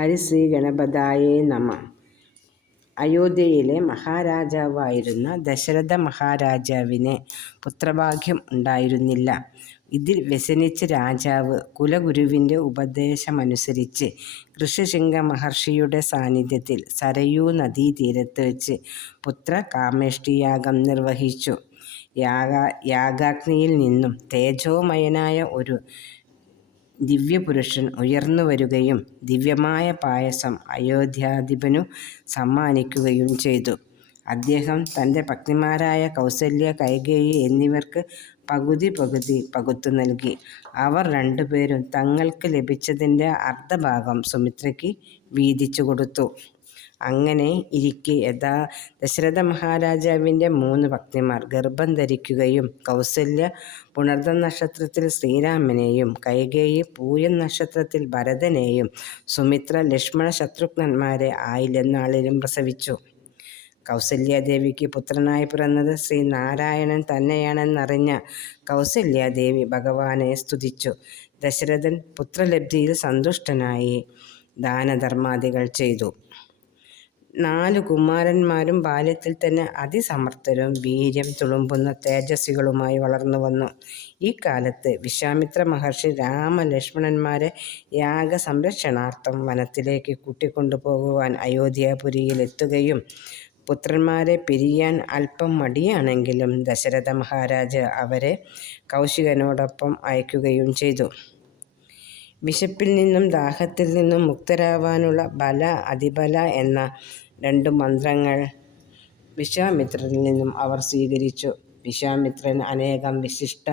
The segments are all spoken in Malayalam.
ഹരിശ്രീ ഗണപതായേ നമഃ. അയോധ്യയിലെ മഹാരാജാവായിരുന്ന ദശരഥ മഹാരാജാവിന് പുത്രഭാഗ്യം ഉണ്ടായിരുന്നില്ല. ഇതിൽ വ്യസനിച്ച രാജാവ് കുലഗുരുവിൻ്റെ ഉപദേശമനുസരിച്ച് ഋഷ്യശൃംഗ മഹർഷിയുടെ സാന്നിധ്യത്തിൽ സരയൂ നദീതീരത്ത് വെച്ച് പുത്രകാമേഷ്ടിയാഗം നിർവഹിച്ചു. യാഗാഗ്നിയിൽ നിന്നും തേജോമയനായ ഒരു ദിവ്യപുരുഷൻ ഉയർന്നു വരികയും ദിവ്യമായ പായസം അയോധ്യാധിപനു സമ്മാനിക്കുകയും ചെയ്തു. അദ്ദേഹം തൻ്റെ പത്നിമാരായ കൗസല്യ, കൈകേയി എന്നിവർക്ക് പകുതി പകുത്തു നൽകി. അവർ രണ്ടുപേരും തങ്ങൾക്ക് ലഭിച്ചതിൻ്റെ അർദ്ധഭാഗം സുമിത്രയ്ക്ക് വീതിച്ചു കൊടുത്തു. അങ്ങനെ ഇരിക്കെ ദശരഥ മഹാരാജാവിൻ്റെ 3 പത്നിമാർ ഗർഭം ധരിക്കുകയും കൗസല്യ പുണർദം നക്ഷത്രത്തിൽ ശ്രീരാമനെയും, കൈകേയി പൂയം നക്ഷത്രത്തിൽ ഭരതനെയും, സുമിത്ര ലക്ഷ്മണ ശത്രുഘ്നന്മാരെ ആയില്യനാളിലും പ്രസവിച്ചു. കൗസല്യാദേവിക്ക് പുത്രനായി പിറന്നത് ശ്രീനാരായണൻ തന്നെയാണെന്നറിഞ്ഞ കൗസല്യാദേവി ഭഗവാനെ സ്തുതിച്ചു. ദശരഥൻ പുത്രലബ്ധിയിൽ സന്തുഷ്ടനായി ദാനധർമാദികൾ ചെയ്തു. 4 കുമാരന്മാരും ബാല്യത്തിൽ തന്നെ അതിസമർത്ഥരും വീര്യം തുളുമ്പുന്ന തേജസ്വികളുമായി വളർന്നു വന്നു. ഈ കാലത്ത് വിശ്വാമിത്ര മഹർഷി രാമലക്ഷ്മണന്മാരെ യാഗസംരക്ഷണാർത്ഥം വനത്തിലേക്ക് കൂട്ടിക്കൊണ്ടുപോകുവാൻ അയോധ്യാപുരിയിലെത്തുകയും പുത്രന്മാരെ പിരിയാൻ അല്പം മടിയാണെങ്കിലും ദശരഥ മഹാരാജ് അവരെ കൗശികനോടൊപ്പം അയക്കുകയും ചെയ്തു. വിശപ്പിൽ നിന്നും ദാഹത്തിൽ നിന്നും മുക്തരാവാനുള്ള ബല, അതിബല എന്ന 2 മന്ത്രങ്ങൾ വിശ്വാമിത്രനിൽ നിന്നും അവർ സ്വീകരിച്ചു. വിശ്വാമിത്രൻ അനേകം വിശിഷ്ട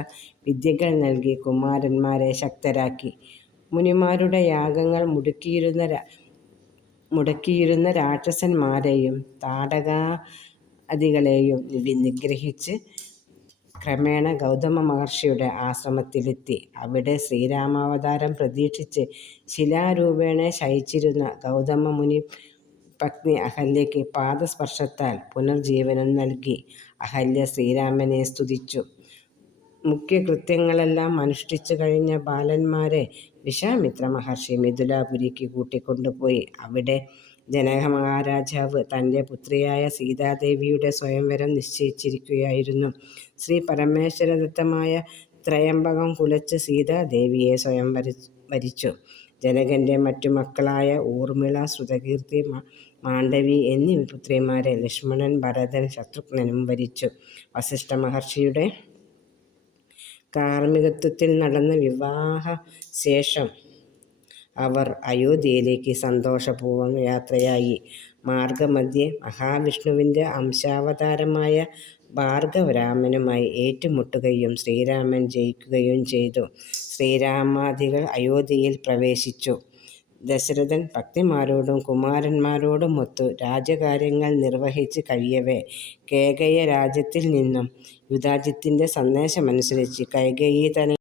വിദ്യകൾ നൽകി കുമാരന്മാരെ ശക്തരാക്കി. മുനിമാരുടെ യാഗങ്ങൾ മുടക്കിയിരുന്ന രാക്ഷസന്മാരെയും താടകാദികളെയും നിഗ്രഹിച്ച് ക്രമേണ ഗൗതമ മഹർഷിയുടെ ആശ്രമത്തിലെത്തി. അവിടെ ശ്രീരാമാവതാരം പ്രതീക്ഷിച്ച് ശിലാരൂപേണ ശയിച്ചിരുന്ന ഗൗതമ മുനി പത്നി അഹല്യയ്ക്ക് പാദസ്പർശത്താൽ പുനർജീവനം നൽകി. അഹല്യ ശ്രീരാമനെ സ്തുതിച്ചു. മുഖ്യകൃത്യങ്ങളെല്ലാം അനുഷ്ഠിച്ചു കഴിഞ്ഞ ബാലന്മാരെ വിശ്വാമിത്ര മഹർഷി മിഥിലാപുരിക്ക് കൂട്ടിക്കൊണ്ടുപോയി. അവിടെ ജനക മഹാരാജാവ് തൻ്റെ പുത്രിയായ സീതാദേവിയുടെ സ്വയംവരം നിശ്ചയിച്ചിരിക്കുകയായിരുന്നു. ശ്രീ പരമേശ്വരദത്തമായ ത്രയംബകം കുലച്ച് സീതാദേവിയെ വരിച്ചു. ജനകൻ്റെ മറ്റു മക്കളായ ഊർമിള, ശ്രുതകീർത്തി, മാണ്ഡവി എന്നീ പുത്രിമാരെ ലക്ഷ്മണൻ, ഭരതൻ, ശത്രുഘ്നനും വരിച്ചു. വസിഷ്ഠ മഹർഷിയുടെ കാർമ്മികത്വത്തിൽ നടന്ന വിവാഹശേഷം അവർ അയോധ്യയിലേക്ക് സന്തോഷപൂർവ്വം യാത്രയായി. മാർഗമധ്യേ മഹാവിഷ്ണുവിൻ്റെ അംശാവതാരമായ ഭാർഗ്ഗവരാമനുമായി ഏറ്റുമുട്ടുകയും ശ്രീരാമൻ ജയിക്കുകയും ചെയ്തു. ശ്രീരാമാദികൾ അയോധ്യയിൽ പ്രവേശിച്ചു. ദശരഥൻ പത്നിമാരോടും കുമാരന്മാരോടുമൊത്തു രാജകാര്യങ്ങൾ നിർവഹിച്ച് കഴിയവേ കേകയ രാജ്യത്തിൽ നിന്നും യുധാജിത്തിൻ്റെ സന്ദേശമനുസരിച്ച് കൈകേയി തന്നെ